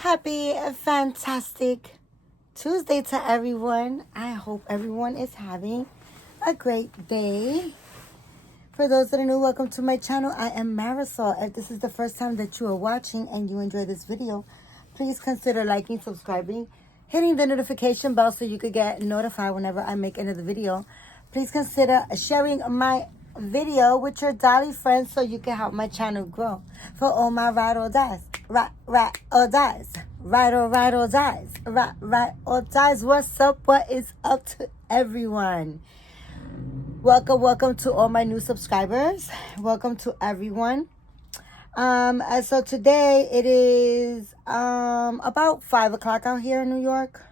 Happy, fantastic Tuesday to everyone. I hope everyone is having a great day. For those that are new, welcome to my channel. I am Marisol. If this is the first time that you are watching and you enjoy this video, please consider liking, subscribing, hitting the notification bell so you could get notified whenever I make another video. Please consider sharing my video with your dolly friends so you can help my channel grow. For all my ride or dies, ride or dies, ride or dies, ride or dies. What's up? What is up to everyone? Welcome to all my new subscribers. Welcome to everyone. So today it is about 5 o'clock out here in New York.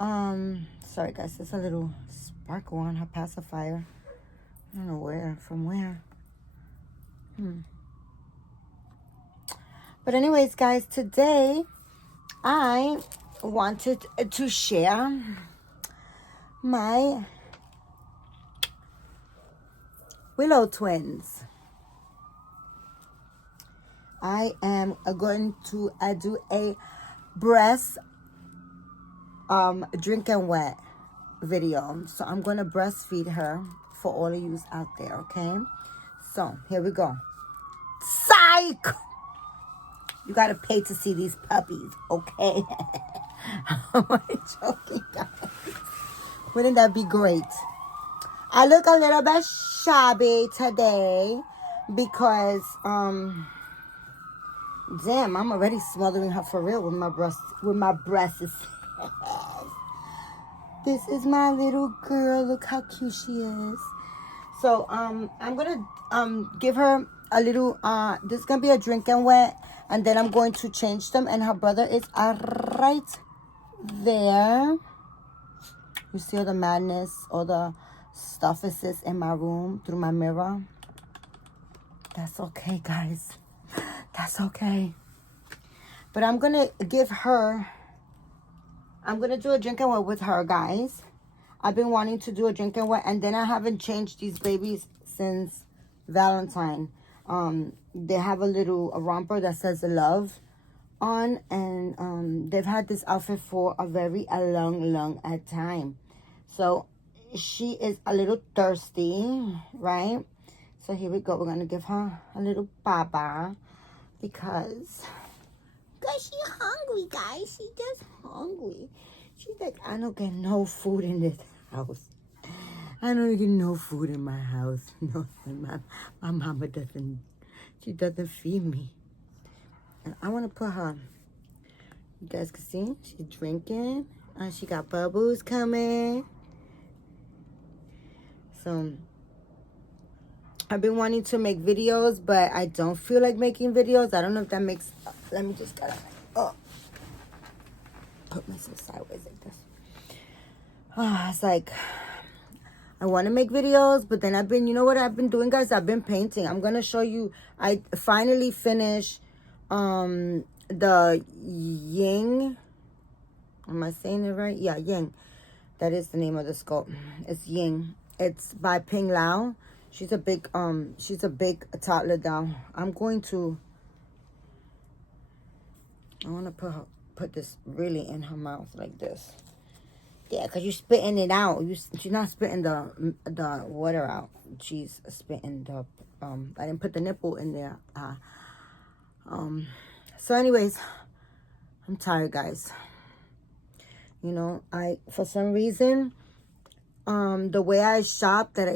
Sorry guys, there's a little sparkle on her pacifier. I don't know from where. But anyways, guys, today I wanted to share my Willow twins. I am going to do a breast drinking wet video. So I'm going to breastfeed her for all of you out there, okay? So here we go. Psych! You got to pay to see these puppies, okay? Am I joking, guys? Wouldn't that be great? I look a little bit shabby today because, damn, I'm already smothering her for real with my breasts. This is my little girl. Look how cute she is. So, I'm gonna give her a little. This is gonna be a drinking wet, and then I'm going to change them. And her brother is right there. You see all the madness, all the stuff is in my room through my mirror. That's okay, guys. That's okay. But I'm gonna give her. I'm going to do a drinking wet with her, guys. I've been wanting to do a drinking wet, and then I haven't changed these babies since Valentine. They have a romper that says love on, and they've had this outfit for a long time. So she is a little thirsty, right? So here we go. We're going to give her a little baba because she's hungry, guys. She's just hungry. She's like, I don't get no food in this house. I don't get no food in my house. No, my mama doesn't. She doesn't feed me. And I want to put her. You guys can see she's drinking. She got bubbles coming. So I've been wanting to make videos, but I don't feel like making videos. I don't know if that makes. Let me just put myself sideways like this. It's like I want to make videos, but then you know what I've been doing, guys? I've been painting. I'm gonna show you. I finally finished the Ying. Am I saying it right? Yeah, Ying. That is the name of the sculpt. It's Ying. It's by Ping Lao. She's a big toddler doll. I want to put this really in her mouth like this. Yeah, because you're spitting it out. She's not spitting the water out. She's spitting the I didn't put the nipple in there. So anyways, I'm tired, guys. You know, for some reason, the way I shop, and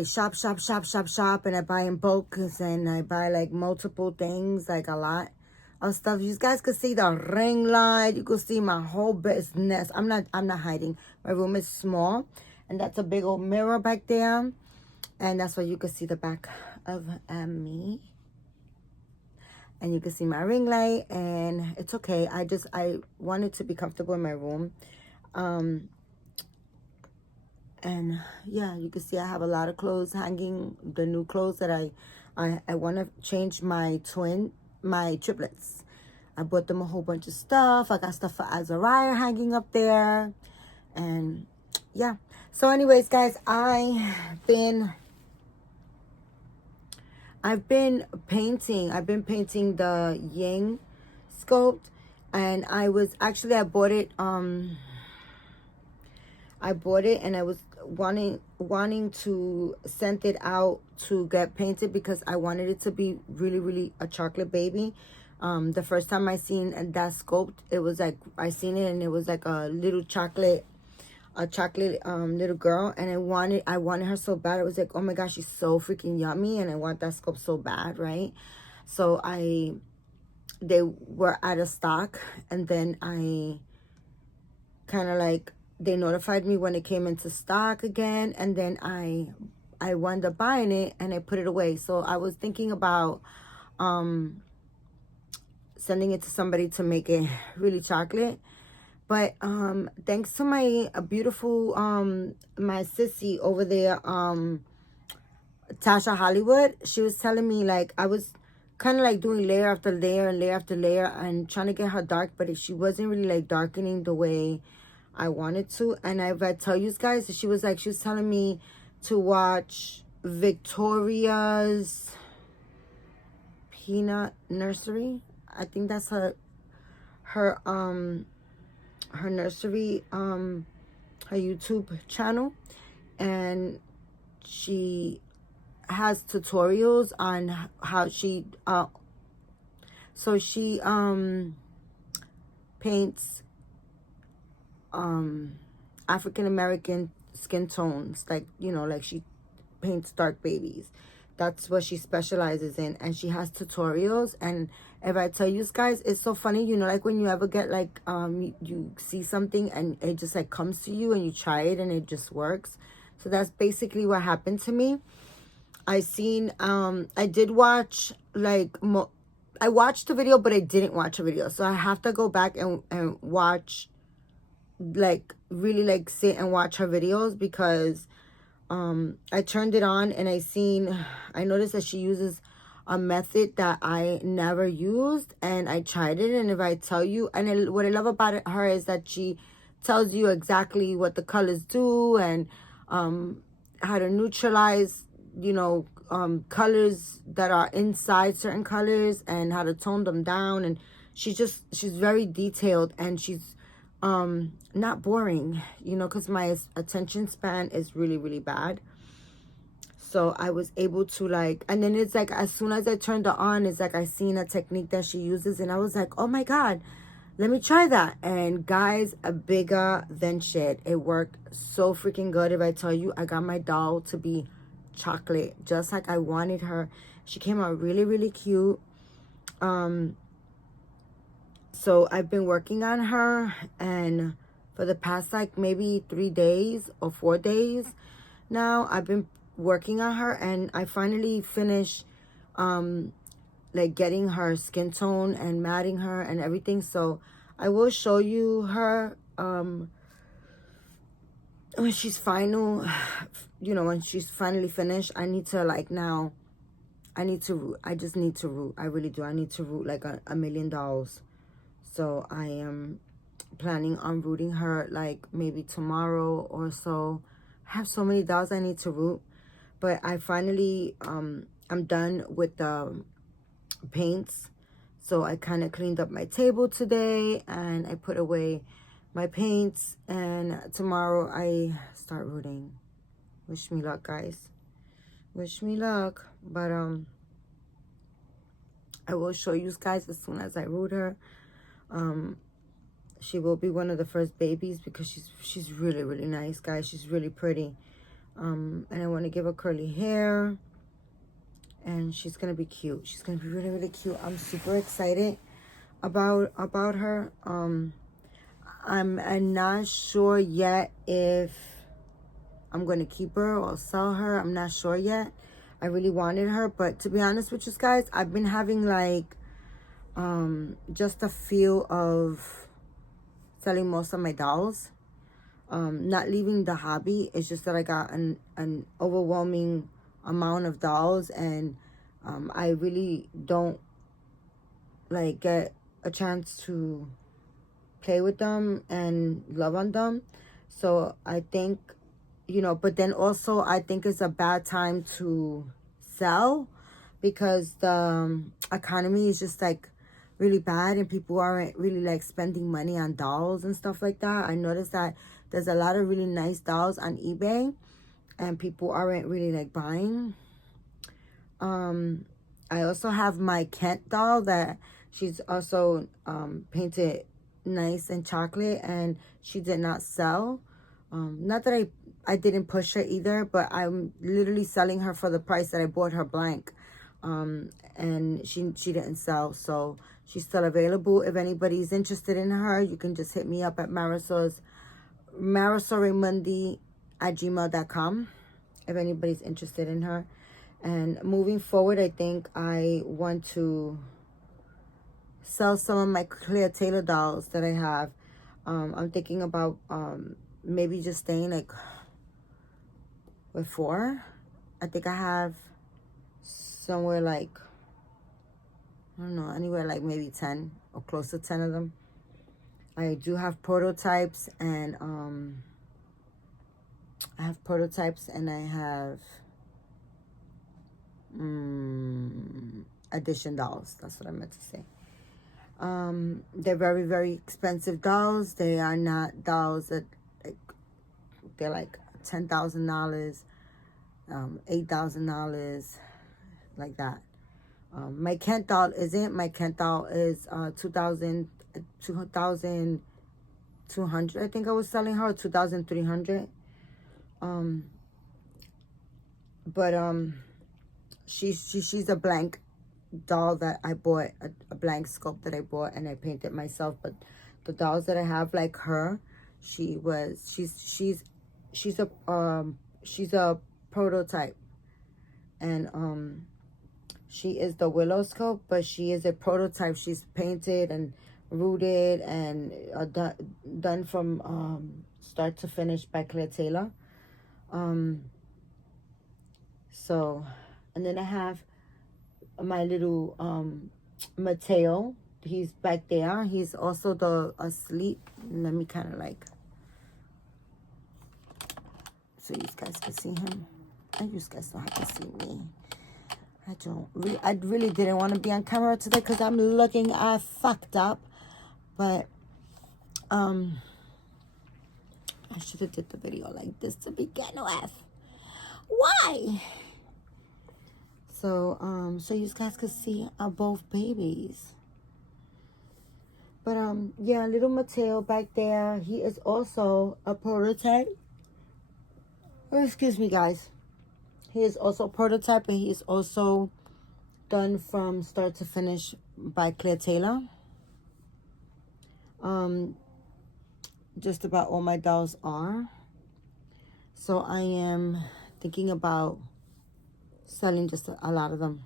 I buy in bulk, and I buy like multiple things, like a lot of stuff. You guys can see the ring light. You can see my whole business. I'm not hiding. My room is small, and that's a big old mirror back there, and that's why you can see the back of me. And you can see my ring light, and it's okay. I wanted to be comfortable in my room. And yeah, you can see I have a lot of clothes hanging. The new clothes that I want to change my triplets. I bought them a whole bunch of stuff. I got stuff for Azariah hanging up there. And yeah. So anyways, guys, I've been painting. I've been painting the Ying sculpt. And I bought it, and I was wanting to send it out to get painted because I wanted it to be really, really a chocolate baby. The first time I seen that sculpt, it was like, I seen it and it was like a chocolate little girl, and I wanted her so bad. It was like, oh my gosh, she's so freaking yummy, and I want that sculpt so bad, right? So they were out of stock, and then I kind of like, they notified me when it came into stock again, and then I wound up buying it and I put it away. So I was thinking about sending it to somebody to make it really chocolate. But thanks to my beautiful my sissy over there, Tasha Hollywood, she was telling me, like, I was kind of like doing layer after layer and layer after layer and trying to get her dark, but she wasn't really like darkening the way I wanted to. And if I tell you guys, she was telling me to watch Victoria's Peanut Nursery. I think that's her nursery, her YouTube channel, and she has tutorials on how she paints African American skin tones, like, you know, like she paints dark babies. That's what she specializes in, and she has tutorials. And if I tell you guys, it's so funny, you know, like when you ever get like you see something and it just like comes to you and you try it and it just works. So that's basically what happened to me. I did watch like I watched the video, but I didn't watch a video, so I have to go back and watch, like really like sit and watch her videos, because I turned it on and I noticed that she uses a method that I never used, and I tried it. And if I tell you, what I love about her is that she tells you exactly what the colors do, and how to neutralize, you know, colors that are inside certain colors, and how to tone them down. And she's very detailed, and she's not boring, you know, because my attention span is really, really bad. So I was able to like, and then it's like, as soon as I turned it on, it's like I seen a technique that she uses, and I was like, oh my god, let me try that. And guys, a bigger than shit, it worked so freaking good. If I tell you, I got my doll to be chocolate just like I wanted her. She came out really, really cute. So I've been working on her, and for the past like maybe 3 days or 4 days now, I've been working on her, and I finally finished like getting her skin tone and matting her and everything. So I will show you her when she's final, you know, when she's finally finished. I need to like, now I need to root. I just need to root. I really do. I need to root like a million dolls. So I am planning on rooting her like maybe tomorrow or so. I have so many dolls I need to root. But I finally, I'm done with the paints. So I kind of cleaned up my table today, and I put away my paints. And tomorrow I start rooting. Wish me luck, guys. Wish me luck. But I will show you guys as soon as I root her. She will be one of the first babies, because she's really, really nice, guys. She's really pretty. And I want to give her curly hair, and she's gonna be cute. She's gonna be really, really cute. I'm super excited about her. I'm not sure yet if I'm gonna keep her or sell her. I'm not sure yet. I really wanted her, but to be honest with you guys, I've been having like just a feel of selling most of my dolls. Not leaving the hobby. It's just that I got an overwhelming amount of dolls, and I really don't like get a chance to play with them and love on them. So I think, you know, but then also I think it's a bad time to sell, because the economy is just like really bad and people aren't really like spending money on dolls and stuff like that. I noticed that there's a lot of really nice dolls on eBay and people aren't really like buying. I also have my Kent doll that she's also painted nice and chocolate, and she did not sell. Not that I didn't push her either, but I'm literally selling her for the price that I bought her blank. And she didn't sell, so she's still available. If anybody's interested in her, you can just hit me up at marisolraimundi@gmail.com if anybody's interested in her. And moving forward, I think I want to sell some of my Clear Taylor dolls that I have. I'm thinking about maybe just staying like with 4. I think I have somewhere like, I don't know, anywhere like maybe 10 or close to 10 of them. I do have prototypes, and I have addition dolls. That's what I meant to say. They're very, very expensive dolls. They are not dolls that like, they're like $10,000, $8,000, like that. My Kent doll isn't. My Kent doll is 2,200. I think I was selling her 2,300. But she's a blank doll that I bought, a blank sculpt that I bought, and I painted myself. But the dolls that I have like her, she's a prototype, and she is the Willow sculpt, but she is a prototype. She's painted and rooted and done from start to finish by Claire Taylor. So, and then I have my little Mateo. He's back there. He's also asleep. Let me kind of like, so you guys can see him. And you guys don't have to see me. I really didn't want to be on camera today because I'm looking fucked up. But I should have did the video like this to begin with. Why? So so you guys could see both babies. But yeah, little Mateo back there, he is also a prototype. Oh, excuse me, guys. He is also a prototype, and he is also done from start to finish by Claire Taylor. Just about all my dolls are. So I am thinking about selling just a lot of them.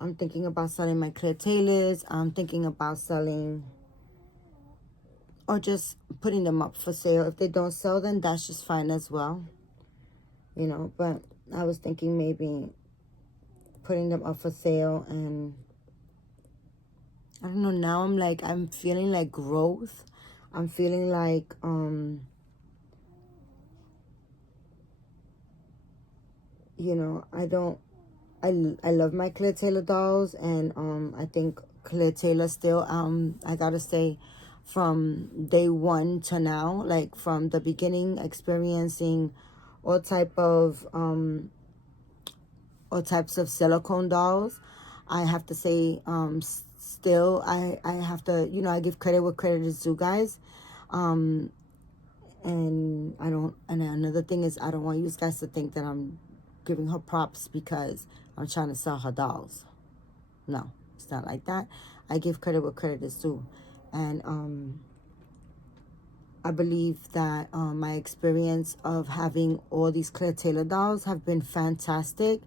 I'm thinking about selling my Claire Taylors. I'm thinking about selling, or just putting them up for sale. If they don't sell, then that's just fine as well. You know, but I was thinking maybe putting them up for sale. And I don't know, now I'm feeling like growth. I'm feeling like you know, I love my Claire Taylor dolls, and I think Claire Taylor still, I gotta say, from day one to now, like from the beginning, experiencing all types of silicone dolls, I have to say, still I have to, you know, I give credit where credit is due, guys. And another thing is, I don't want you guys to think that I'm giving her props because I'm trying to sell her dolls. No, it's not like that. I give credit where credit is due. And I believe that my experience of having all these Claire Taylor dolls have been fantastic.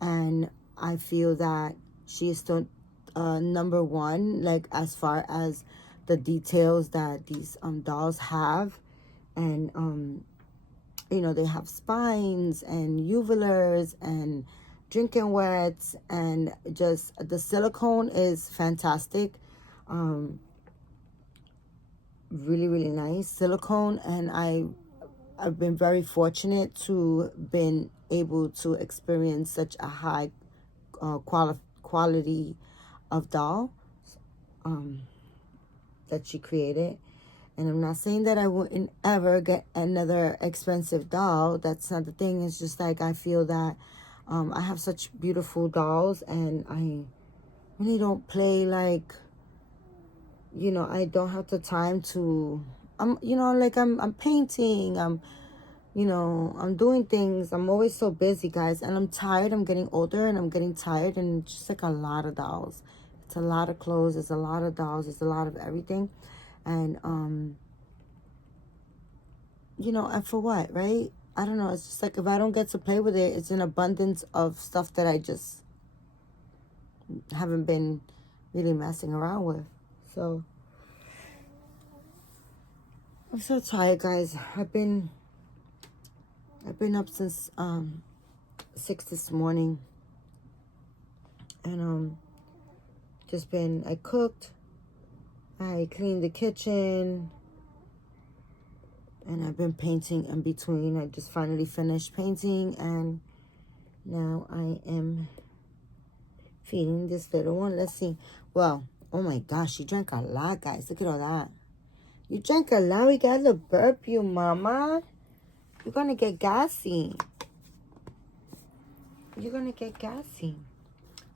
And I feel that she is still number one, like as far as the details that these dolls have. And you know, they have spines and uvulars and drinking wets, and just the silicone is fantastic. Really, really nice silicone. And I've been very fortunate to been able to experience such a high quality of doll that she created. And I'm not saying that I wouldn't ever get another expensive doll. That's not the thing. It's just like I feel that I have such beautiful dolls, and I really don't play like, you know, I don't have the time to, you know, like I'm painting, you know, I'm doing things. I'm always so busy, guys, and I'm tired. I'm getting older, and I'm getting tired, and it's just like a lot of dolls. It's a lot of clothes. It's a lot of dolls. It's a lot of everything. And, you know, and for what, right? I don't know. It's just like if I don't get to play with it, it's an abundance of stuff that I just haven't been really messing around with. So I'm so tired, guys. I've been up since 6 this morning, and just been, I cooked, I cleaned the kitchen, and I've been painting in between. I just finally finished painting, and now I am feeding this little one. Let's see. Well, oh my gosh, you drank a lot, guys. Look at all that. You drank a lot. We got to burp you, mama. You're going to get gassy. You're going to get gassy.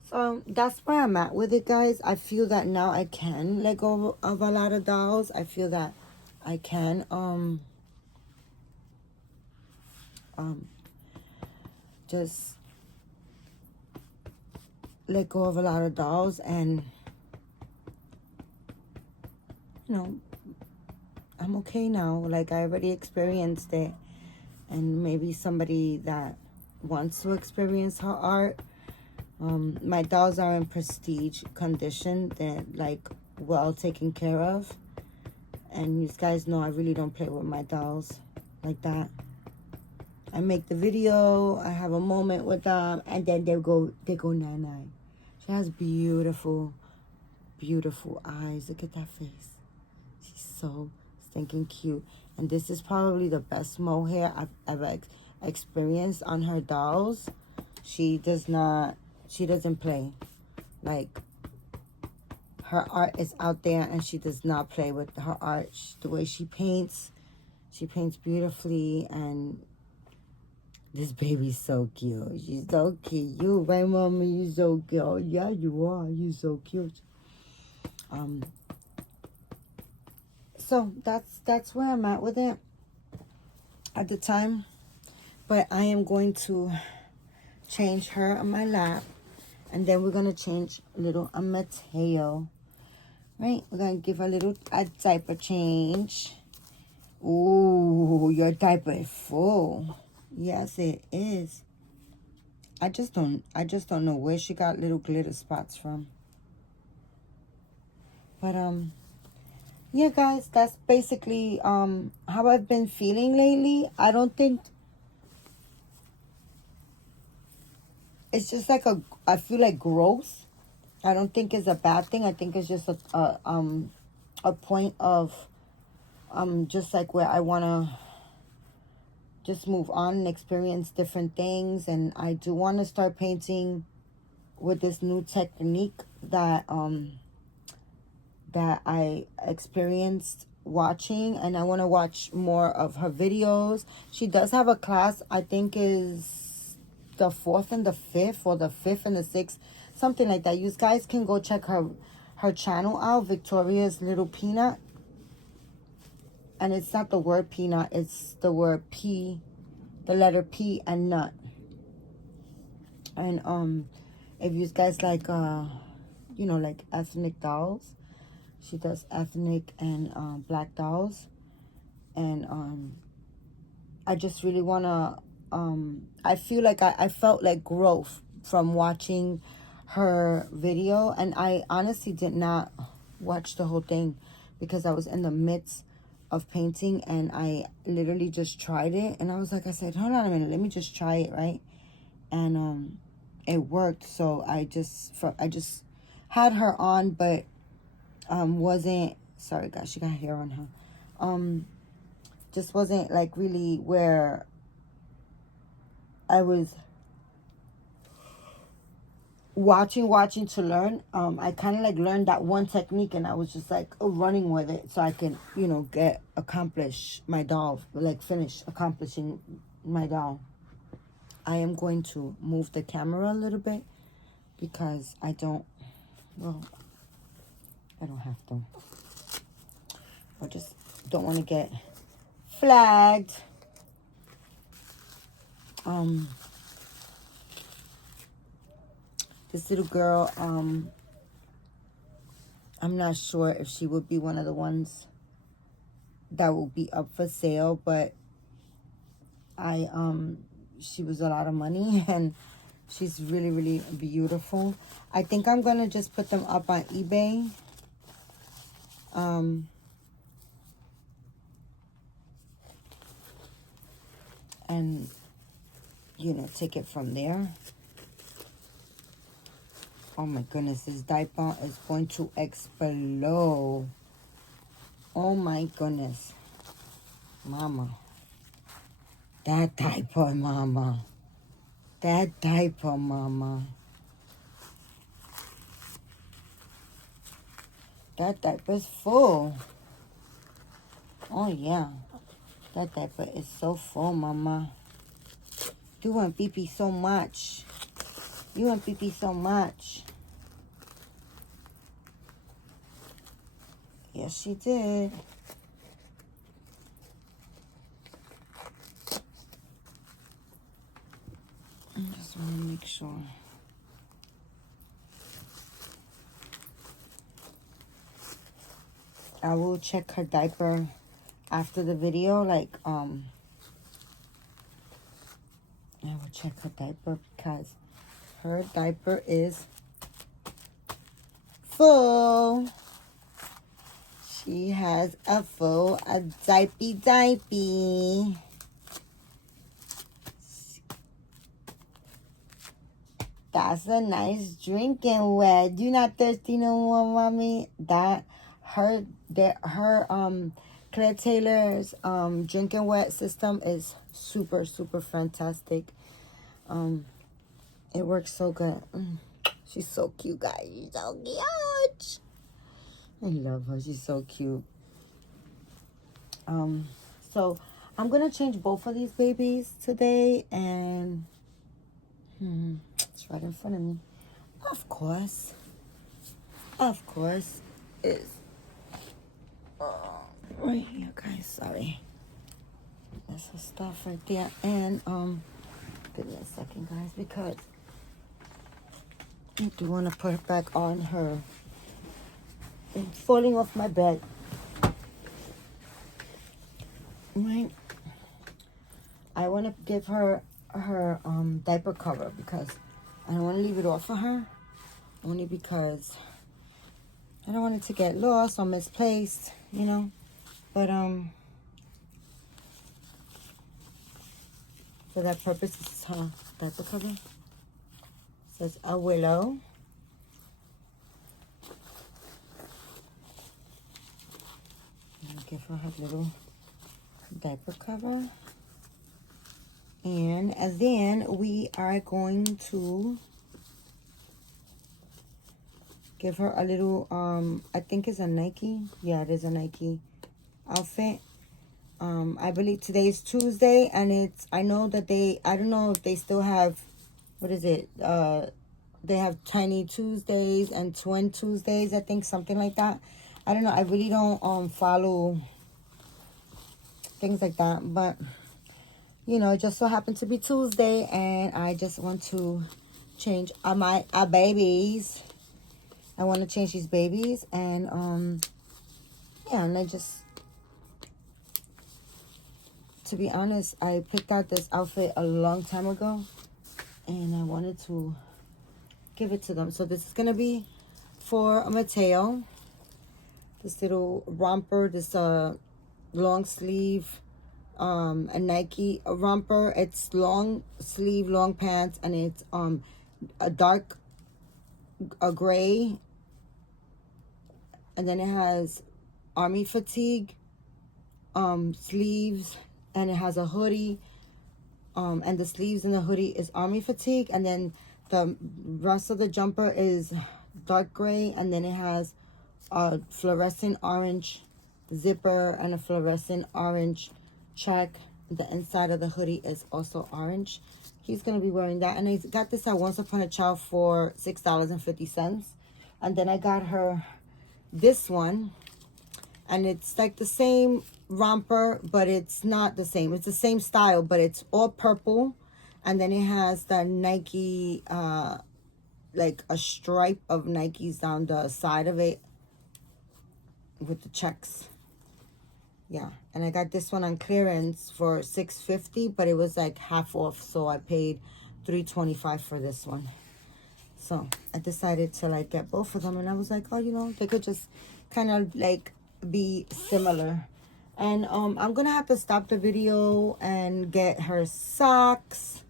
So that's where I'm at with it, guys. I feel that now I can let go of a lot of dolls. I feel that I can just let go of a lot of dolls, and you know, I'm okay now. Like, I already experienced it, and maybe somebody that wants to experience her art. My dolls are in prestige condition. They're like well taken care of, and you guys know I really don't play with my dolls like that. I make the video, I have a moment with them, and then they go night-night. She has beautiful, beautiful eyes. Look at that face. She's so stinking cute. And this is probably the best mohair I've ever experienced on her dolls. She doesn't play. Like, her art is out there, and she does not play with her art. The way she paints beautifully, and this baby's so cute. She's so cute. You, right, mommy? You so cute. Yeah, you are. You so cute. So that's where I'm at with it at the time. But I am going to change her on my lap, and then we're gonna change little Mateo. Right? We're gonna give her a diaper change. Ooh, your diaper is full. Yes, it is. I just don't know where she got little glitter spots from. But yeah, guys, that's basically how I've been feeling lately. I don't think it's just like I feel like growth. I don't think it's a bad thing. I think it's just a point of just like where I want to just move on and experience different things. And I do want to start painting with this new technique that that I experienced watching, and I want to watch more of her videos. She does have a class, I think is the 4th and the 5th, or the 5th and the 6th, something like that. You guys can go check her channel out, Victoria's Little Peanut. And it's not the word peanut, it's the word P, the letter P and nut. And if you guys like you know, like ethnic dolls, she does ethnic and black dolls. And I just really wanna I feel like I felt like growth from watching her video. And I honestly did not watch the whole thing because I was in the midst of painting, and I literally just tried it, and I said, hold on a minute, let me just try it, right? And it worked. So I just had her on, but wasn't, sorry guys, she got hair on her, just wasn't like really where I was watching to learn. I kind of like learned that one technique, and I was just like running with it so I can, you know, accomplish my doll, like finish accomplishing my doll. I am going to move the camera a little bit because I don't have to. I just don't want to get flagged. This little girl, I'm not sure if she would be one of the ones that will be up for sale, but she was a lot of money and she's really, really beautiful. I think I'm gonna just put them up on eBay. And, you know, take it from there. Oh my goodness, this diaper is going to explode. Oh my goodness. Mama. That diaper, mama. That diaper, mama. That diaper's full. Oh yeah. That diaper is so full, mama. You want pee-pee so much. You want pee-pee so much. Yes, she did. I just want to make sure. I will check her diaper after the video. Like, I will check her diaper because her diaper is full. She has a full diaper. That's a nice drinking wet. You not thirsty no more, mommy? Her Claire Taylor's drinking wet system is super, super fantastic. It works so good. She's so cute, guys. She's so cute. I love her. She's so cute. So I'm gonna change both of these babies today, and it's right in front of me. Of course, it's right here, guys. Sorry, that's her stuff right there. And give me a second, guys, because I do want to put it back on her. It's falling off my bed. Right. I want to give her diaper cover because I don't want to leave it off for her. Only because I don't want it to get lost or misplaced, you know. But for that purpose, this is her diaper cover. It says a Willow. Give her her little diaper cover. And then we are going to give her a little, I think it's a Nike. Yeah, it is a Nike outfit. I believe today is Tuesday, and I know that I don't know if they still have, what is it? They have Tiny Tuesdays and Twin Tuesdays, I think, something like that. I don't know. I really don't follow things like that, but you know, it just so happened to be Tuesday, and I just want to change our babies. I want to change these babies, and yeah, and I just, to be honest, I picked out this outfit a long time ago, and I wanted to give it to them. So this is gonna be for Mateo. This little romper, this long sleeve, a Nike romper. It's long sleeve, long pants, and it's a dark gray, and then it has army fatigue sleeves, and it has a hoodie, and the sleeves in the hoodie is army fatigue, and then The rest of the jumper is dark gray, and then it has a fluorescent orange zipper and a fluorescent orange check. The inside of the hoodie is also orange. He's gonna be wearing that, and I got this at Once Upon a Child for $6.50. And then I got her this one, and it's like the same romper, but it's not the same. It's the same style, but it's all purple, and then it has the Nike, like a stripe of Nikes down the side of it with the checks. Yeah, and I got this one on clearance for $6.50, but it was like half off, so I paid $3.25 for this one. So I decided to like get both of them, and I was like, oh, you know, they could just kind of like be similar. And I'm gonna have to stop the video and get her socks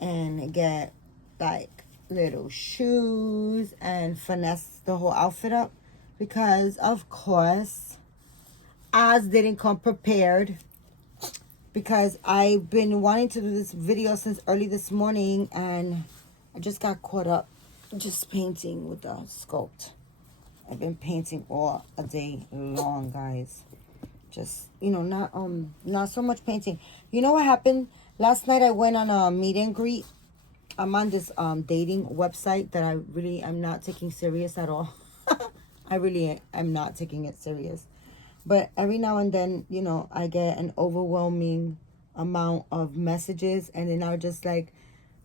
and get like little shoes and finesse the whole outfit up, because of course Oz didn't come prepared, because I've been wanting to do this video since early this morning, and I just got caught up just painting with the sculpt. I've been painting all a day long, guys. Just, you know, not so much painting. You know what happened? Last night I went on a meet and greet. I'm on this dating website that I really am not taking serious at all. I really am not taking it serious. But every now and then, you know, I get an overwhelming amount of messages, and then I'm just like,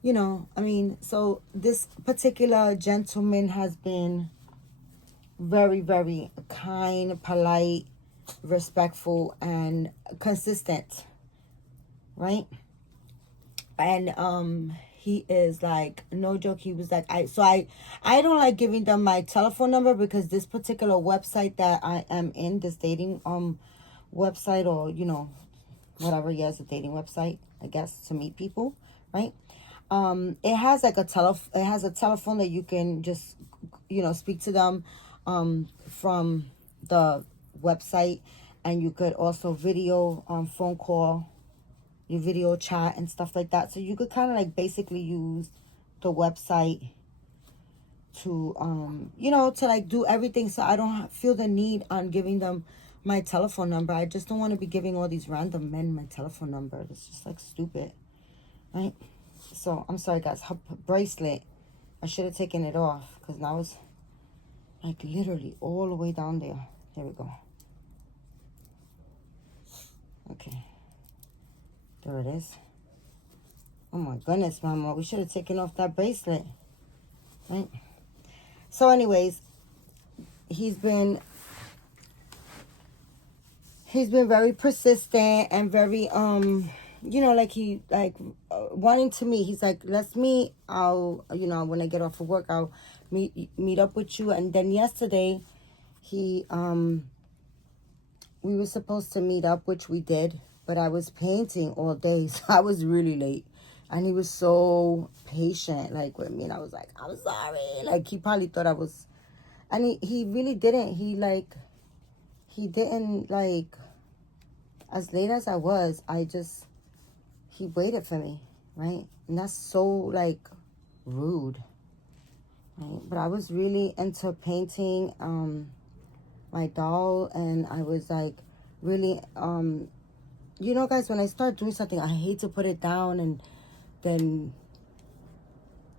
you know, I mean, so this particular gentleman has been very, very kind, polite, respectful, and consistent, right? And he is like, no joke, he was like, I don't like giving them my telephone number, because this particular website that I am in, this dating website, or you know, whatever, yes, a dating website, I guess, to meet people, right? It has like a telephone that you can just, you know, speak to them from the website, and you could also video phone call, you video chat and stuff like that. So you could kind of like basically use the website to you know, to like do everything. So I don't feel the need on giving them my telephone number. I just don't want to be giving all these random men my telephone number. It's just like stupid, right? So I'm sorry, guys. Her bracelet, I should have taken it off, because now it's like literally all the way down there. Here we go. Okay, there it is. Oh my goodness, mama, we should have taken off that bracelet, right? So anyways, he's been very persistent and very you know, like he like wanting to meet. He's like, let's meet. I'll, you know, when I get off of work, I'll meet up with you. And then yesterday he we were supposed to meet up, which we did, but I was painting all day, so I was really late. And he was so patient, like, with me. And I was like, I'm sorry. Like, he probably thought I was... And he really didn't. He didn't, like... As late as I was, he waited for me, right? And that's so, like, rude, right? But I was really into painting my doll, and I was, like, really... you know, guys, when I start doing something, I hate to put it down and then,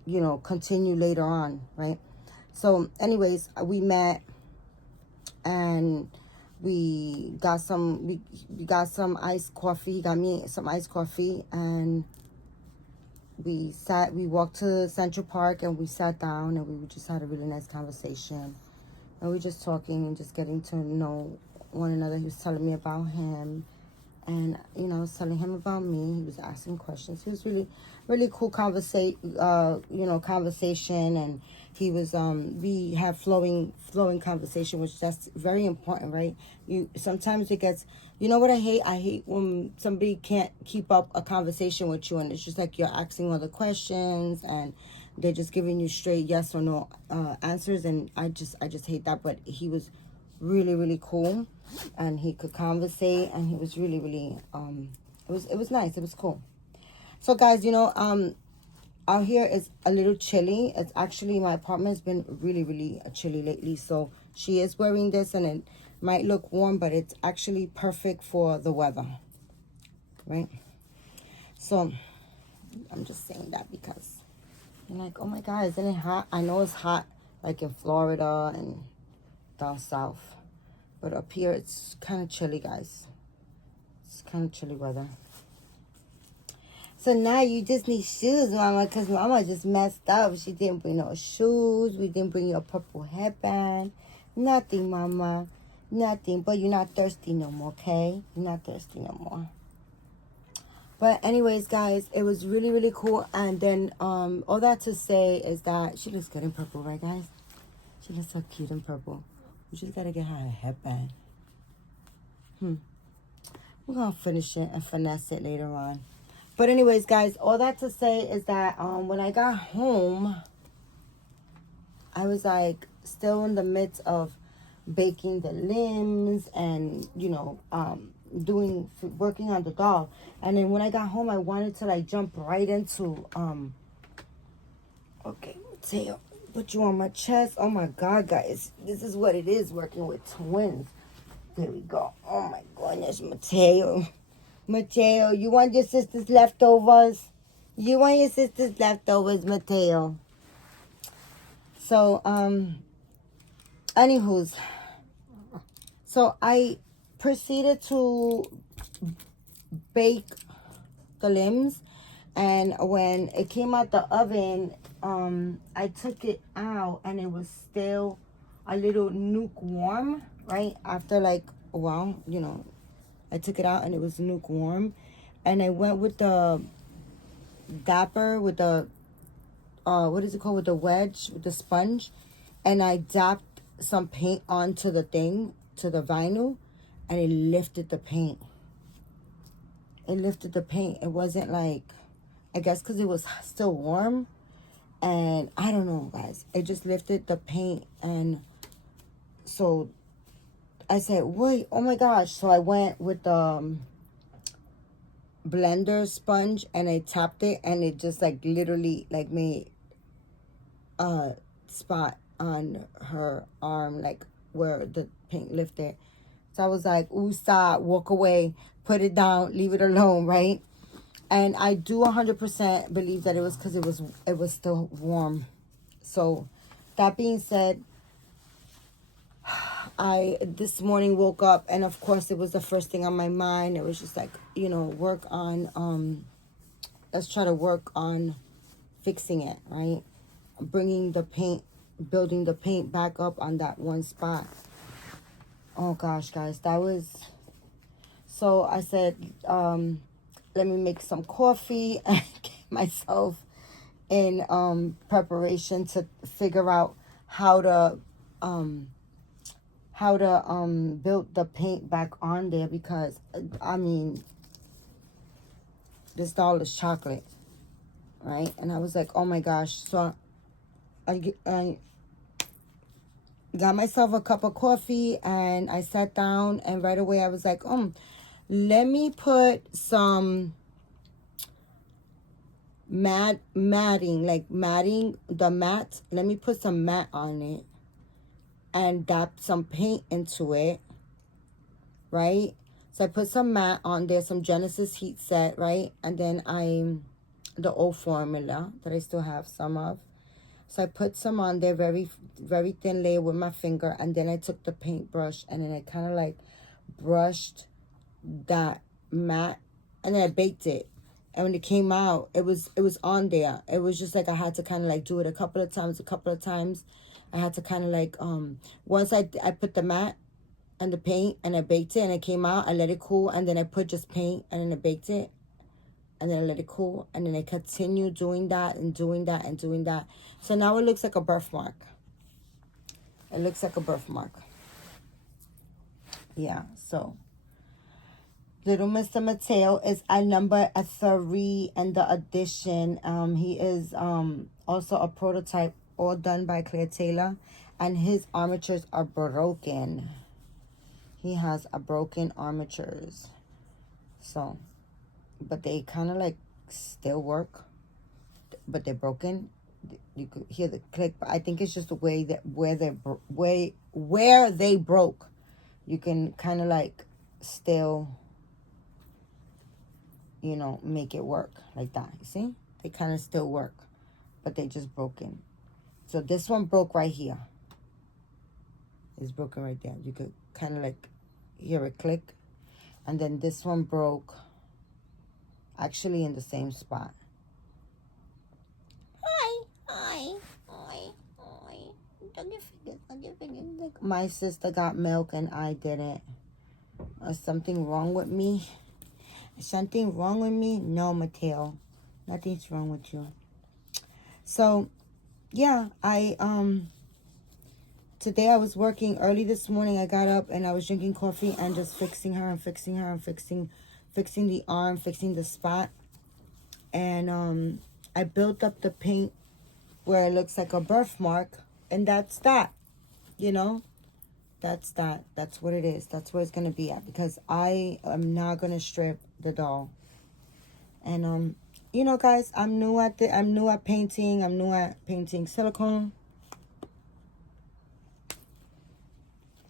you know, continue later on, right? So anyways, we met, and we got some iced coffee. He got me some iced coffee, and we walked to Central Park, and we sat down, and we just had a really nice conversation, and we were just talking and just getting to know one another. He was telling me about him, and, you know, I was telling him about me. He was asking questions. He was really cool conversation, and he was, we had flowing conversation, which that's very important, right? Sometimes it gets, you know what I hate? I hate when somebody can't keep up a conversation with you, and it's just like you're asking all the questions, and they're just giving you straight yes or no answers, and I just hate that. But he was really cool, and he could conversate, and he was really it was nice. It was cool. So guys, you know, out here is a little chilly. It's actually, my apartment's been really, really chilly lately. So she is wearing this, and it might look warm, but it's actually perfect for the weather, right? So I'm just saying that because you're like, oh my God, isn't it hot? I know it's hot like in Florida and down south, but up here it's kind of chilly, guys. It's kind of chilly weather. So now you just need shoes, Mama, because Mama just messed up. She didn't bring no shoes. We didn't bring your purple headband. Nothing, Mama. Nothing. But you're not thirsty no more, okay? You're not thirsty no more. But anyways, guys, it was really, really cool. And then all that to say is that she looks good in purple, right, guys? She looks so cute in purple. We just got to get her a headband. We're going to finish it and finesse it later on. But anyways, guys, all that to say is that when I got home, I was like still in the midst of baking the limbs and, you know, working on the doll. And then when I got home, I wanted to like jump right into, okay, Mateo, put you on my chest. Oh my God, guys, this is what it is working with twins. There we go. Oh my goodness, Mateo. Mateo, you want your sister's leftovers? You want your sister's leftovers, Mateo. So, anywho's. So I proceeded to bake the limbs. And when it came out the oven, I took it out and it was still a little lukewarm, right? After like a while, you know, I took it out and it was lukewarm. And I went with the dapper, with the, what is it called? With the wedge, with the sponge. And I dapped some paint onto the thing, to the vinyl. And it lifted the paint. It lifted the paint. It wasn't like, I guess because it was still warm. And I don't know, guys. It just lifted the paint. And so I said, wait, oh my gosh. So I went with the blender sponge and I tapped it, and it just like literally like made a spot on her arm, like where the paint lifted. So I was like, ooh, stop, walk away, put it down, leave it alone, right? And I do 100% believe that it was because it was still warm. So that being said, I this morning woke up, and of course it was the first thing on my mind. It was just like, you know, let's try to work on fixing it, right? Bringing the paint, building the paint back up on that one spot. Oh gosh, guys, that was, so I said, let me make some coffee and get myself in preparation to figure out how to build the paint back on there, because I mean, this doll is chocolate, right? And I was like, oh my gosh. So I got myself a cup of coffee and I sat down, and right away I was like, let me put some matting, the mat. Let me put some mat on it and dab some paint into it, right? So I put some mat on there, some Genesis heat set, right? And then the old formula that I still have some of. So I put some on there, very, very thin layer with my finger. And then I took the paintbrush and then I kind of like brushed that mat, and then I baked it. And when it came out, it was on there. It was just like I had to kind of like do it a couple of times. I had to kind of like, once I put the mat and the paint and I baked it and it came out, I let it cool, and then I put just paint and then I baked it. And then I let it cool, and then I continue doing that and doing that and doing that. So now it looks like a birthmark. It looks like a birthmark. Yeah, so little Mr. Mateo is at number 3 in the edition. He is also a prototype, all done by Claire Taylor, and his armatures are broken. He has a broken armatures. So, but they kind of like still work. but they're broken. You could hear the click, but I think it's just the way that where they broke. You can kind of like still, you know, make it work like that. You see? They kind of still work, but they just broken. So this one broke right here. It's broken right there. You could kind of like hear it click. And then this one broke actually in the same spot. Hi. My sister got milk and I didn't. Is something wrong with me? Is something wrong with me? No, Mateo. Nothing's wrong with you. So, yeah, today I was working early this morning. I got up and I was drinking coffee and just fixing fixing the arm, fixing the spot. And I built up the paint where it looks like a birthmark, and that's that, you know? That's that. That's what it is. That's where it's going to be at, because I am not going to strip the doll. And, you know, guys, I'm new at painting. I'm new at painting silicone.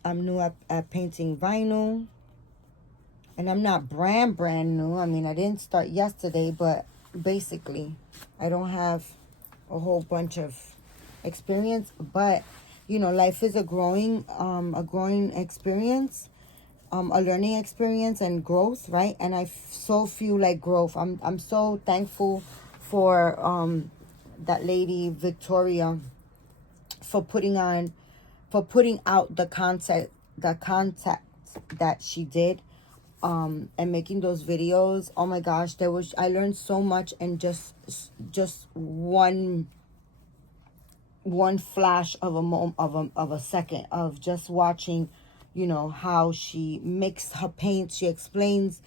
I'm new at painting vinyl. And I'm not brand new. I mean, I didn't start yesterday, but basically, I don't have a whole bunch of experience. But, you know, life is a growing experience, a learning experience and growth, right? And I so feel like growth. I'm so thankful for that lady Victoria for putting out the concept that she did, and making those videos. Oh my gosh, I learned so much in just one flash of a moment of a second of just watching, you know, how she mixed her paint. She explains,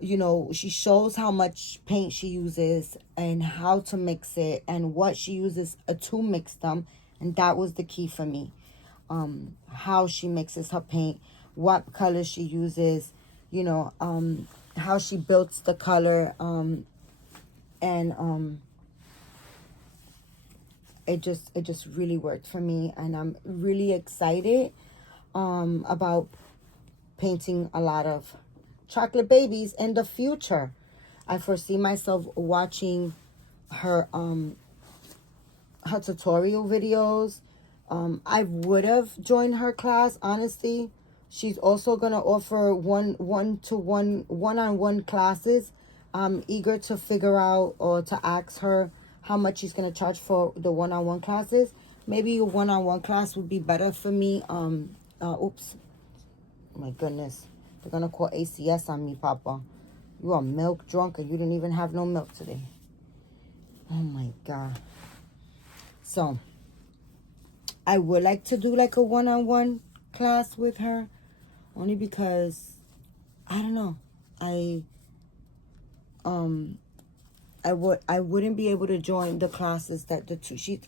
you know, she shows how much paint she uses and how to mix it and what she uses to mix them. And that was the key for me. How she mixes her paint, what color she uses, you know, how she builds the color, it just really worked for me, and I'm really excited about painting a lot of chocolate babies in the future. I foresee myself watching her tutorial videos. I would have joined her class, honestly. She's also gonna offer one-on-one classes. I'm eager to figure out or to ask her how much she's gonna charge for the one-on-one classes. Maybe a one-on-one class would be better for me. Oops, my goodness, they're gonna call ACS on me, Papa. You are milk drunk and you didn't even have no milk today. Oh my God. So I would like to do like a one-on-one class with her, only because I don't know. I wouldn't be able to join the classes that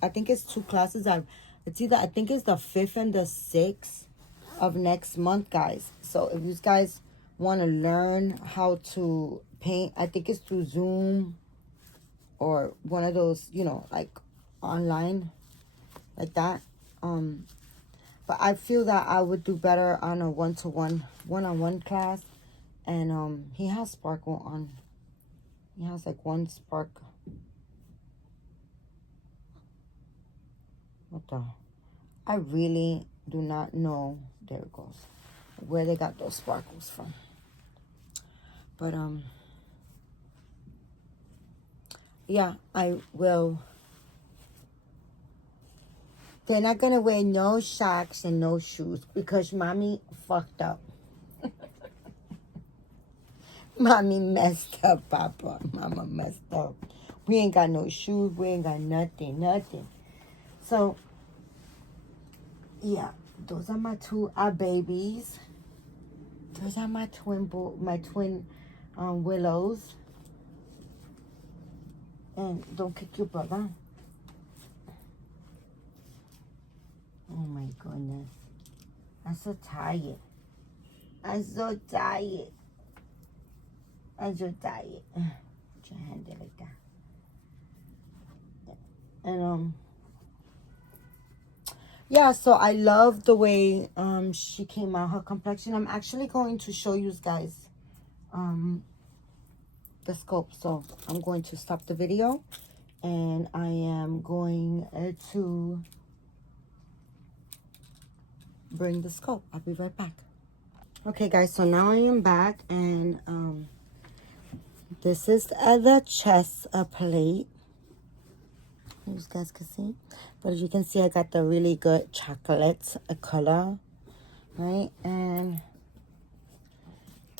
I think it's 2 classes. I think it's the 5th and the 6th of next month, guys. So if you guys want to learn how to paint, I think it's through Zoom or one of those, you know, like online like that. But I feel that I would do better on a one-on-one class. And he has sparkle on. He has like one spark. What the? I really do not know. There it goes. Where they got those sparkles from. But yeah, I will. They're not gonna wear no socks and no shoes because mommy fucked up. Mommy messed up, Papa. Mama messed up. We ain't got no shoes. We ain't got nothing. So, yeah, those are my 2 babies. Those are my twin willows. And don't kick your brother. Oh my goodness. I'm so tired. Put your hand there like that. And yeah, so I love the way she came out, her complexion. I'm actually going to show you guys the scope. So I'm going to stop the video, and I am going to bring the scope. I'll be right back. Okay guys, so now I am back, and this is the chest plate. You guys can see, but as you can see, I got the really good chocolate color, right? And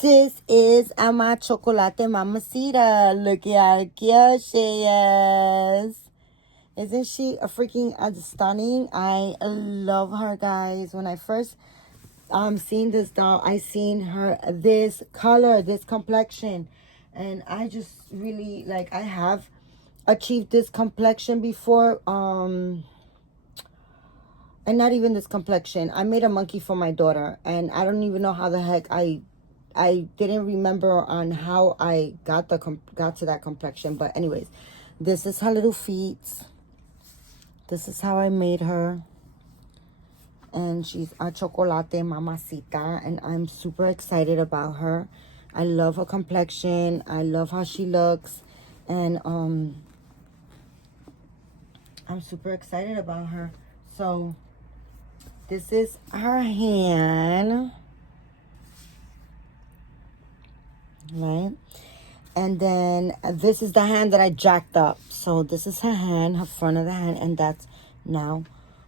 this is my chocolate mamacita. Look at how cute she is. Isn't she a freaking stunning? I love her, guys. When I first seen this doll, I seen her this color, this complexion, and I just really like, I have achieved this complexion before, and not even this complexion. I made a monkey for my daughter, and I don't even know how the heck I didn't remember on how I got to that complexion. But anyways, this is her little feet. This is how I made her. And she's a chocolate mamacita, and I'm super excited about her. I love her complexion. I love how she looks, and I'm super excited about her. So this is her hand, right? And then this is the hand that I jacked up. So this is her hand, her front of the hand, and that's now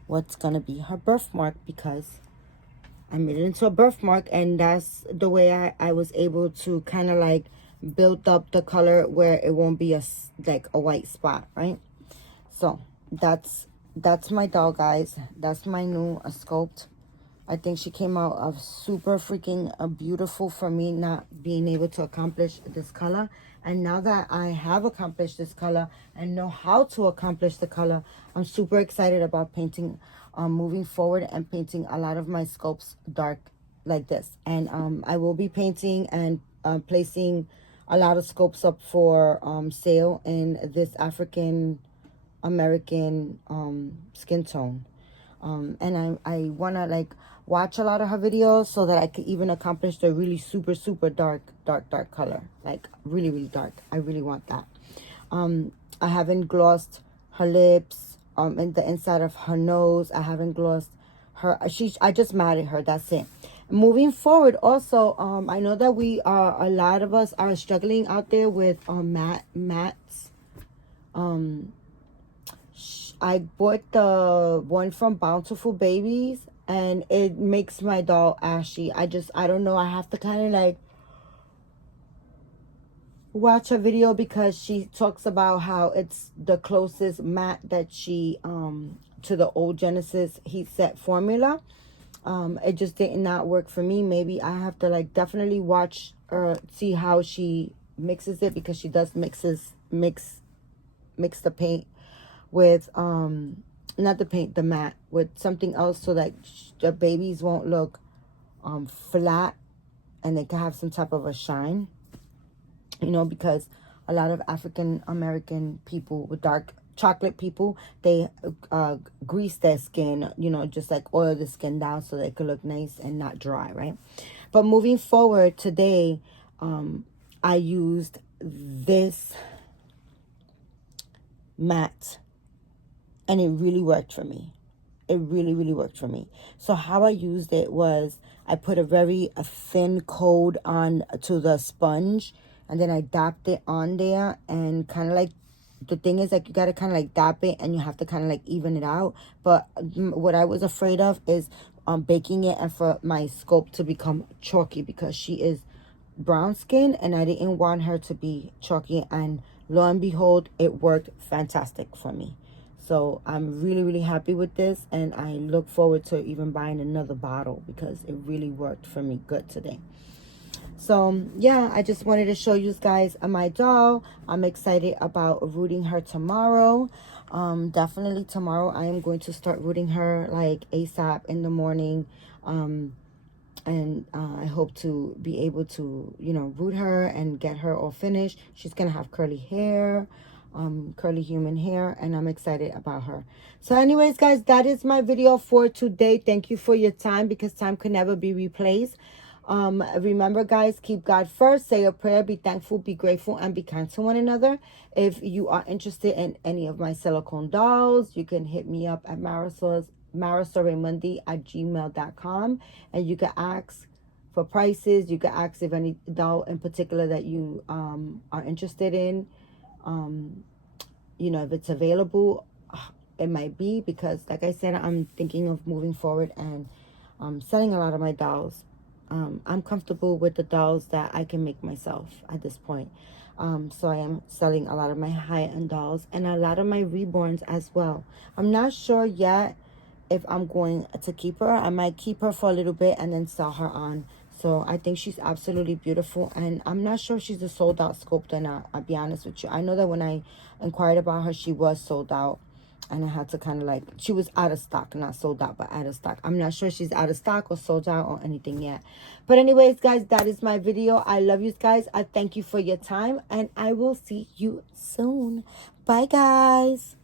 what's gonna be her birthmark, because I made it into a birthmark, and that's the way I was able to kind of like build up the color where it won't be like a white spot, right? So that's my doll, guys. That's my new sculpt. I think she came out of super freaking beautiful for me not being able to accomplish this color. And now that I have accomplished this color and know how to accomplish the color, I'm super excited about painting, moving forward and painting a lot of my sculpts dark like this. And I will be painting and placing a lot of sculpts up for sale in this African American skin tone. And I want to like watch a lot of her videos so that I could even accomplish the really super dark color, like really dark. I really want that. I haven't glossed her lips, and the inside of her nose. I haven't glossed her. I just matted her. That's it. Moving forward, also, I know that a lot of us are struggling out there with mattes. I bought the one from Bountiful Babies, and it makes my doll ashy. I don't know. I have to kind of like watch a video, because she talks about how it's the closest matte that she to the old Genesis heat set formula. It just did not work for me. Maybe I have to like definitely watch or see how she mixes it, because she does mix the paint with not the paint, the matte, with something else, so that the babies won't look flat and they can have some type of a shine, you know, because a lot of African American people, with dark chocolate people, they grease their skin, you know, just like oil the skin down so they could look nice and not dry, right? But moving forward today, I used this matte, and it really worked for me. It really worked for me. So how I used it was, I put a very thin coat on to the sponge, and then I dapped it on there, and kind of like, the thing is like, you got to kind of like dap it, and you have to kind of like even it out. But what I was afraid of is baking it and for my sculpt to become chalky, because she is brown skin, and I didn't want her to be chalky. And lo and behold, it worked fantastic for me. So I'm really happy with this, and I look forward to even buying another bottle, because it really worked for me good today. So yeah, I just wanted to show you guys my doll. I'm excited about rooting her tomorrow. Definitely tomorrow I am going to start rooting her like ASAP in the morning. And I hope to be able to, you know, root her and get her all finished. She's gonna have curly hair. curly human hair, and I'm excited about her. So anyways, guys, that is my video for today. Thank you for your time, because time can never be replaced. Remember, guys, keep God first, say a prayer, be thankful, be grateful, and be kind to one another. If you are interested in any of my silicone dolls, you can hit me up at marisolraymundi@gmail.com, and you can ask for prices. You can ask if any doll in particular that you are interested in, you know, if it's available. It might be, because like I said, I'm thinking of moving forward and selling a lot of my dolls. I'm comfortable with the dolls that I can make myself at this point. So I am selling a lot of my high-end dolls and a lot of my reborns as well. I'm not sure yet if I'm going to keep her. I might keep her for a little bit and then sell her on. So I think she's absolutely beautiful, and I'm not sure if she's a sold out sculpt or not. I'll be honest with you. I know that when I inquired about her, she was sold out, and I had to kind of like, she was out of stock, not sold out, but out of stock. I'm not sure she's out of stock or sold out or anything yet. But anyways, guys, that is my video. I love you guys. I thank you for your time, and I will see you soon. Bye, guys.